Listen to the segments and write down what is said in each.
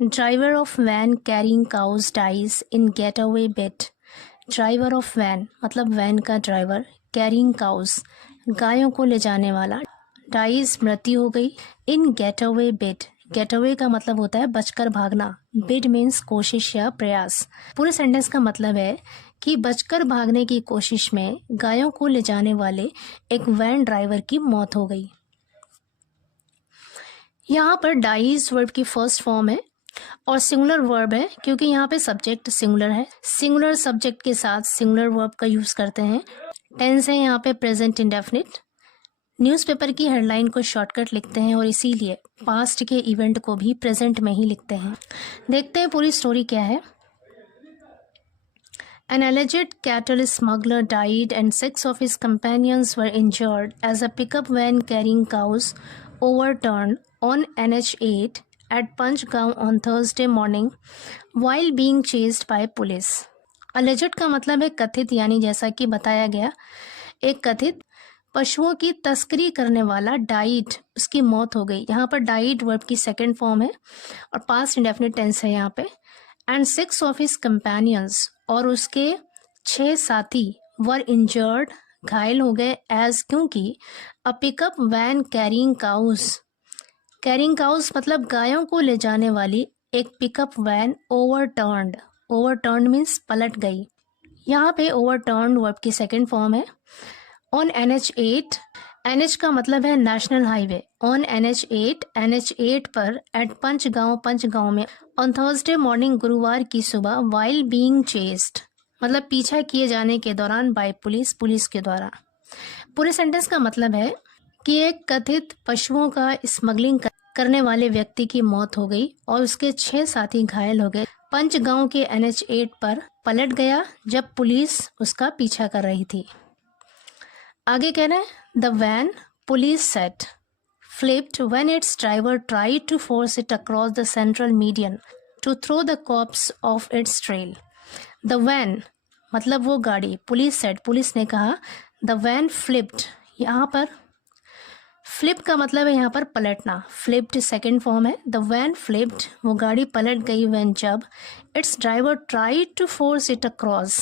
Driver of van carrying cows dies in getaway bit. Driver of van मतलब van का driver, carrying cows गायों को ले जाने वाला, डाइज मृत्यु हो गई, इन गेटअवे बिड। गेटअवे का मतलब होता है बचकर भागना, बिड मीन्स कोशिश या प्रयास। पूरे सेंटेंस का मतलब है कि बचकर भागने की कोशिश में गायों को ले जाने वाले एक वैन ड्राइवर की मौत हो गई। यहाँ पर डाइज वर्ब की फर्स्ट फॉर्म है और सिंगुलर वर्ब है क्योंकि यहाँ पे सब्जेक्ट सिंगुलर है। सिंगुलर सब्जेक्ट के साथ सिंगुलर वर्ब का यूज करते हैं। टेंस है यहाँ पे प्रेजेंट इंडेफिनिट। न्यूज़पेपर की हेडलाइन को शॉर्टकट लिखते हैं और इसीलिए पास्ट के इवेंट को भी प्रेजेंट में ही लिखते हैं। देखते हैं पूरी स्टोरी क्या है। An alleged cattle smuggler died and 6 of his companions were injured as a pickup van carrying cows overturned on NH8 at Panchgaon on Thursday morning while being chased by police. Alleged का मतलब है कथित, यानी जैसा कि बताया गया एक कथित पशुओं की तस्करी करने वाला डाइड, उसकी मौत हो गई। यहाँ पर डाइड वर्ब की सेकंड फॉर्म है और पास्ट इंडेफिनिट टेंस है यहाँ पे। एंड 6 ऑफ हिज कंपेनियंस, और उसके 6 साथी, वर इंजर्ड, घायल हो गए, एज क्योंकि a pickup van carrying cows मतलब गायों को ले जाने वाली एक पिकअप वैन ओवरटर्न्ड मीन्स पलट गई। यहाँ पे ओवरटर्न्ड वर्ब की सेकंड फॉर्म है। ऑन NH8, NH का मतलब है नेशनल हाईवे। ऑन NH8 पर एट पंचगांव में ऑन थर्सडे मॉर्निंग, गुरुवार की सुबह, वाइल बीइंग चेस्ड मतलब पीछा किए जाने के दौरान, बाय पुलिस के द्वारा। पूरे सेंटेंस का मतलब है कि एक कथित पशुओं का स्मगलिंग करने वाले व्यक्ति की मौत हो गई और उसके 6 साथी घायल हो गए। पंचगांव के NH8 पर पलट गया जब पुलिस उसका पीछा कर रही थी। आगे कह रहे हैं the van, police said, flipped when its driver tried to force it across the central median to throw the corpse off its trail. The van मतलब वो गाड़ी, पुलिस सेट पुलिस ने कहा, the van flipped, यहाँ पर flip का मतलब है यहाँ पर पलटना, फ्लिप्ड सेकेंड फॉर्म है। द वैन फ्लिप्ड वो गाड़ी पलट गई वैन जब its driver tried to force it across.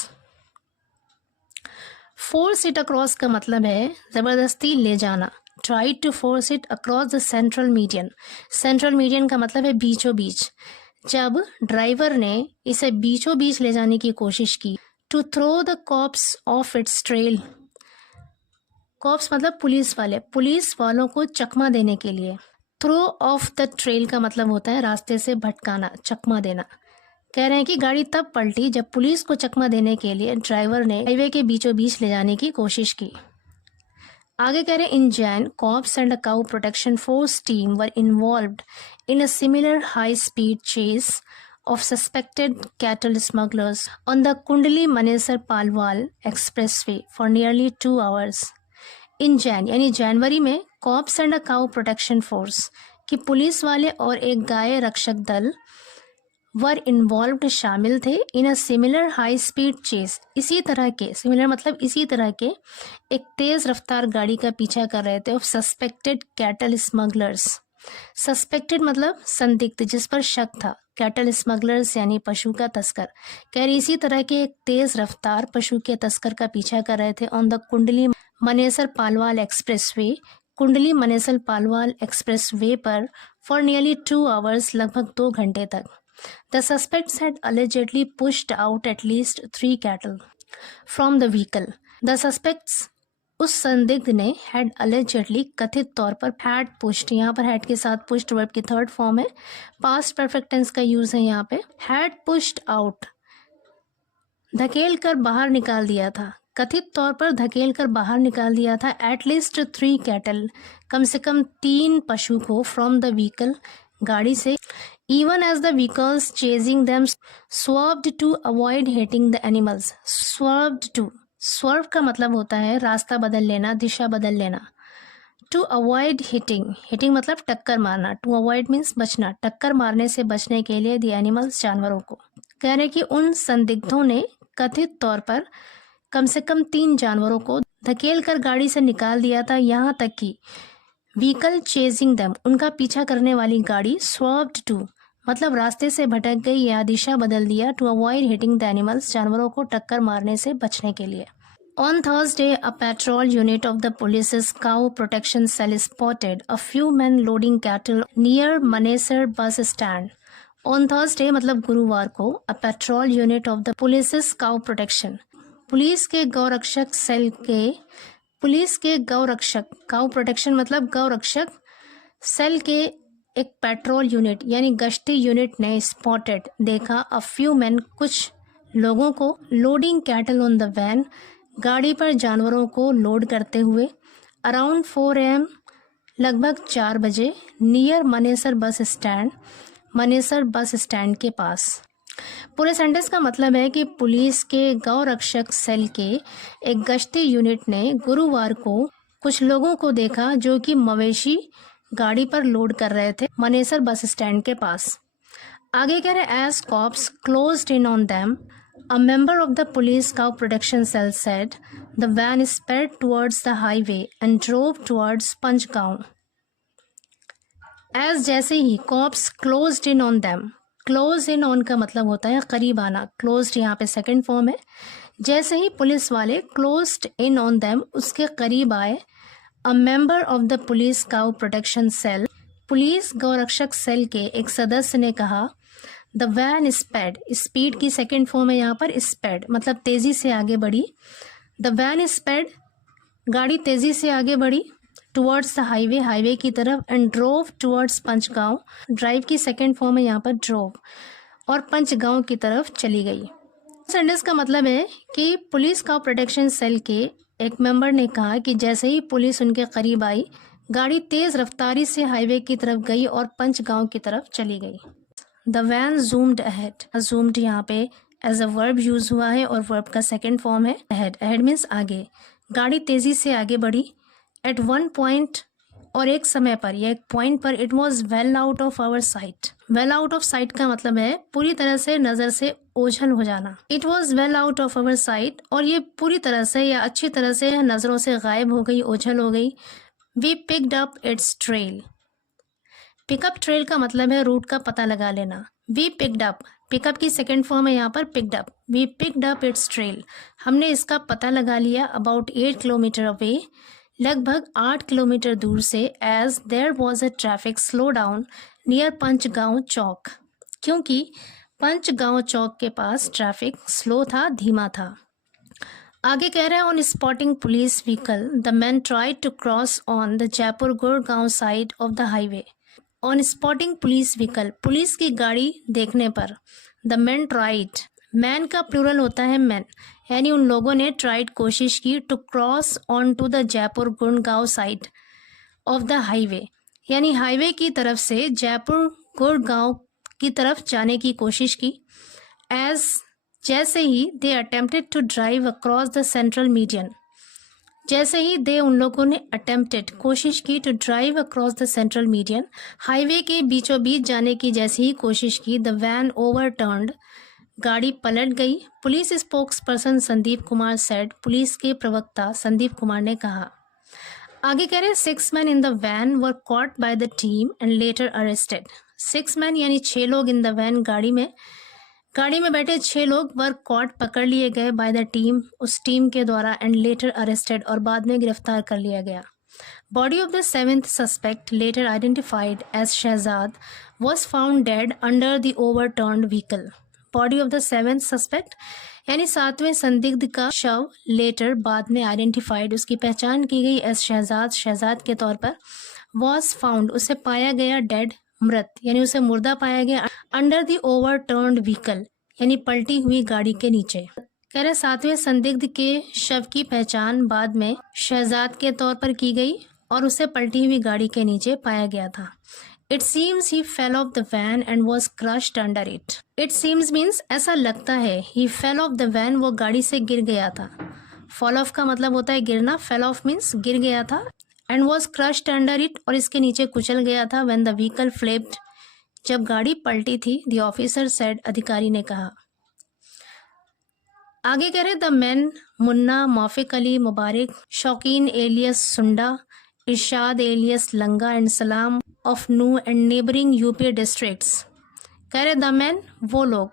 Force it across का मतलब है जबरदस्ती ले जाना। Tried to force it across the central median का मतलब है बीचों बीच। जब ड्राइवर ने इसे बीचों बीच ले जाने की कोशिश की। To throw the cops off its trail, cops मतलब पुलिस वालों को चकमा देने के लिए। थ्रो ऑफ द ट्रेल का मतलब होता है रास्ते से भटकाना, चकमा देना। कह रहे हैं कि गाड़ी तब पलटी जब पुलिस को चकमा देने के लिए ड्राइवर ने हाईवे के बीचों बीच ले जाने की कोशिश की। आगे कह रहे हैं इन Jain, cops and a cow protection force team were involved in a similar high speed chase of suspected cattle smugglers on the Kundli Manesar Palwal Expressway for nearly 2 hours. In Jan यानी जनवरी में cops and a cow protection force की police वाले और एक गाय रक्षक दल वर involved शामिल थे in a similar high speed chase, इसी तरह के, सिमिलर मतलब इसी तरह के एक तेज रफ्तार गाड़ी का पीछा कर रहे थे of suspected cattle smugglers. Suspected मतलब संदिग्ध, जिस पर शक था। कैटल स्मगलर्स यानी पशु का तस्कर। कह रही इसी तरह के एक तेज रफ्तार पशु के तस्कर का पीछा कर रहे थे ऑन द कुंडली मनेसर पालवाल एक्सप्रेसवे, कुंडली मनेसर पालवाल एक्सप्रेसवे पर फॉर नियरली 2 आवर्स, लगभग 2 घंटे तक। The suspects had allegedly pushed out at least 3 cattle from the vehicle. The suspects उस संदिग्ध ने हैड allegedly कथित तौर पर हैड पुश्ड, यहाँ पर हैड के साथ पुश्ड वर्ब की थर्ड फॉर्म है। पास्ट परफेक्ट टेंस का यूज है यहाँ पे। हैड पुश्ड आउट धकेल कर बाहर निकाल दिया था, कथित तौर पर धकेल कर बाहर निकाल दिया था। एटलीस्ट 3 कैटल कम से कम 3 पशु को फ्रॉम द व्हीकल गाड़ी से। Even as the vehicles chasing them swerved to avoid hitting the animals. Swerve का मतलब होता है रास्ता बदल लेना, दिशा बदल लेना। टू अवॉइड हिटिंग मतलब टक्कर मारना। टू अवॉइड मीन्स बचना, टक्कर मारने से बचने के लिए द एनिमल्स जानवरों को। कह रहे कि उन संदिग्धों ने कथित तौर पर कम से कम 3 जानवरों को धकेल कर गाड़ी से निकाल दिया था, यहाँ तक कि व्हीकल चेजिंग देम उनका पीछा करने वाली गाड़ी स्वर्व्ड टू मतलब रास्ते से भटक गई या दिशा बदल दिया। To avoid hitting the animals, जानवरों को टक्कर मारने से बचने के लिए। On Thursday, a patrol unit of the police's cow protection cell spotted a few men loading cattle near Manesar bus stand. On Thursday मतलब गुरुवार को, a patrol unit of the police's cow protection, police के गौरक्षक cow protection मतलब गौरक्षक cell के एक petrol unit यानी गश्ती unit ने स्पॉटेड देखा अ फ्यू मैन कुछ लोगों को loading cattle on the van, गाड़ी पर जानवरों को लोड करते हुए अराउंड 4 AM लगभग 4 बजे नियर मनेसर बस स्टैंड के पास। पूरे सेंटेंस का मतलब है कि पुलिस के गौरक्षक सेल के एक गश्ती यूनिट ने गुरुवार को कुछ लोगों को देखा जो कि मवेशी गाड़ी पर लोड कर रहे थे मनेसर बस स्टैंड के पास। आगे कह रहे as cops closed in on them, a member of the police cow protection cell said the van sped towards the highway and drove towards Panchgaon. As जैसे ही cops closed in on them, close in on का मतलब होता है करीब आना, closed यहाँ पे second form है। जैसे ही पुलिस वाले closed in on them उसके करीब आए, a member of the police cow protection cell, police गौरक्षक सेल के एक सदस्य ने कहा द वैन स्पेड, स्पीड की सेकेंड फॉर्म है यहाँ पर स्पेड मतलब तेजी से आगे बढ़ी। द वैन स्पेड गाड़ी तेजी से आगे बढ़ी टुवर्ड्स द हाईवे की तरफ and drove towards Panchgaon, drive की सेकेंड फॉर्म है यहाँ पर ड्रोव, और पंचगांव की तरफ चली गई। सेंटेंस का मतलब है कि पुलिस का प्रोटेक्शन सेल के एक मेंबर ने कहा कि जैसे ही पुलिस उनके करीब आई गाड़ी तेज रफ्तारी से हाईवे की तरफ गई और पंचगांव की तरफ चली गई। The van zoomed ahead, zoomed यहाँ पे एज अ वर्ब यूज हुआ है और वर्ब का सेकेंड फॉर्म है ahead. ahead मीन्स आगे। गाड़ी तेजी से आगे बढ़ी एट वन पॉइंट, और एक समय पर या एक पॉइंट पर it was well out of our sight. Well out of sight का मतलब है पूरी तरह से नजर से ओझल हो जाना। It was well out of our sight, और ये पूरी तरह से या अच्छी तरह से नजरों से गायब हो गई, ओझल हो गई। We picked up its trail, pickup trail का मतलब है रूट का पता लगा लेना। वी पिक्ड अप, पिकअप की सेकेंड फॉर्म है यहाँ पर picked up. We picked up its trail, हमने इसका पता लगा लिया अबाउट 8 किलोमीटर अवे, लगभग 8 किलोमीटर दूर से। As there was a traffic slow down near Panchgaon Chowk, क्योंकि पंचगांव चौक के पास ट्रैफिक स्लो था, धीमा था। आगे कह रहे हैं on spotting police vehicle the man tried to cross on the Jaipur Gurgaon side of the highway. On spotting police vehicle, police की गाड़ी देखने पर, द मैन ट्राइड, मैन का प्लूरल होता है मैन, यानी उन लोगों ने ट्राइड कोशिश की to cross on to the Jaipur Gurgaon side of the highway, यानी हाईवे की तरफ से जयपुर गुड़गांव की तरफ जाने की कोशिश की। एज जैसे ही they attempted to drive across the central median, जैसे ही दे उन लोगों ने अटेम्प्टेड कोशिश की to drive across the central median, highway के बीचों बीच जाने की जैसी ही कोशिश की, द वैन ओवरटर्न्ड, गाड़ी पलट गई। Police spokes person Sandeep Kumar said, police के प्रवक्ता संदीप कुमार ने कहा। आगे कह रहे हैं 6 men in the van were caught by the team and later arrested. 6 men यानी 6 लोग इन द वैन, गाड़ी में बैठे 6 लोग वर कॉट पकड़ लिए गए बाय द टीम, उस टीम के द्वारा, एंड लेटर अरेस्टेड और बाद में गिरफ्तार कर लिया गया। Body of the 7th suspect later identified as Shahzad was found dead under the overturned vehicle. Body of the 7th suspect यानी 7वें संदिग्ध का शव लेटर बाद में आइडेंटिफाइड, उसकी पहचान की गई एज शहजाद के तौर पर, वॉज फाउंड उसे पाया गया, डेड मृत यानी उसे मुर्दा पाया गया, अंडर द ओवरटर्न्ड व्हीकल यानी पलटी हुई गाड़ी के नीचे। कह रहे 7वें संदिग्ध के शव की पहचान बाद में शहजाद के तौर पर की गई और उसे पलटी हुई गाड़ी के नीचे पाया गया था। It seems he fell off the van and was crushed under it. It seems means ऐसा लगता है, he fell off the van वो गाड़ी से गिर गया था। फॉल ऑफ का मतलब होता है गिरना, फेल ऑफ मीन्स गिर गया था, and was crushed under it और इसके नीचे कुचल गया था। व्हेन द व्हीकल फ्लिप्ड, जब गाड़ी पलटी थी, द ऑफिसर सेड, अधिकारी ने कहा। आगे कह रहे द मैन मुन्ना, मौफिक अली, मुबारक, शौकीन एलियस सुंडा, इरशाद एलियस लंगा एंड सलाम ऑफ नू एंड नेबरिंग यूपी डिस्ट्रिक्ट्स कह रहे द मैन वो लोग,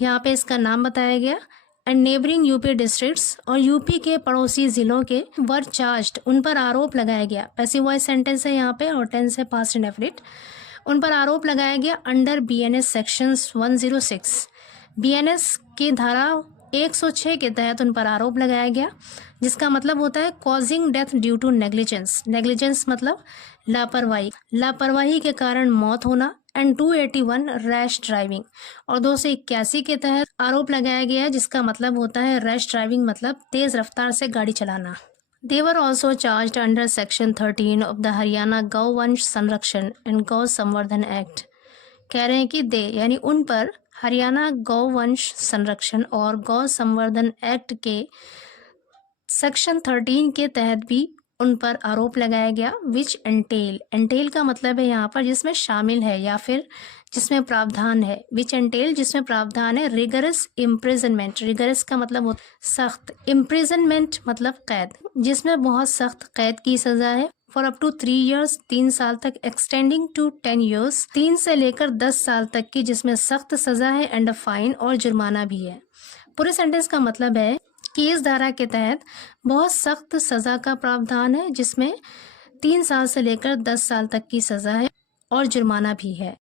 यहाँ पे इसका नाम बताया गया। एंड नेबरिंग यूपी डिस्ट्रिक्ट्स, और यूपी के पड़ोसी ज़िलों के वर चार्ज्ड, उन पर आरोप लगाया गया। पैसिव वॉइस सेंटेंस है यहाँ पे और टेंस है पास्ट इंडेफिनिट। उन पर आरोप लगाया गया अंडर बीएनएस सेक्शंस 106, बीएनएस की धारा 106 के तहत उन पर आरोप लगाया गया, जिसका मतलब होता है causing death due to negligence. Negligence मतलब लापरवाही, लापरवाही के कारण मौत होना। एंड 281 रैश ड्राइविंग, और 281 के तहत आरोप लगाया गया है, जिसका मतलब होता है रैश ड्राइविंग मतलब तेज रफ्तार से गाड़ी चलाना। They were also charged under Section 13 of the Haryana गौवंश संरक्षण एंड गौ संवर्धन एक्ट। कह रहे हैं कि दे यानी उन पर हरियाणा गौवंश संरक्षण और गौ संवर्धन एक्ट के सेक्शन 13 के तहत भी उन पर आरोप लगाया गया। विच एंटेल, एंटेल का मतलब है यहाँ पर जिसमें शामिल है या फिर जिसमें प्रावधान है। विच एंटेल जिसमें प्रावधान है रिगरस इम्प्रिजनमेंट, रिगरस का मतलब होता है सख्त, इम्प्रिजनमेंट मतलब कैद, जिसमें बहुत सख्त कैद की सजा है। फॉर अप टू 3 years, 3 साल तक, एक्सटेंडिंग टू 10 years, 3 से लेकर 10 साल तक की, जिसमें सख्त सजा है एंड अ फाइन और जुर्माना भी है। पूरे सेंटेंस का मतलब है कि इस धारा के तहत बहुत सख्त सजा का प्रावधान है, जिसमें 3 साल से लेकर 10 साल तक की सजा है और जुर्माना भी है।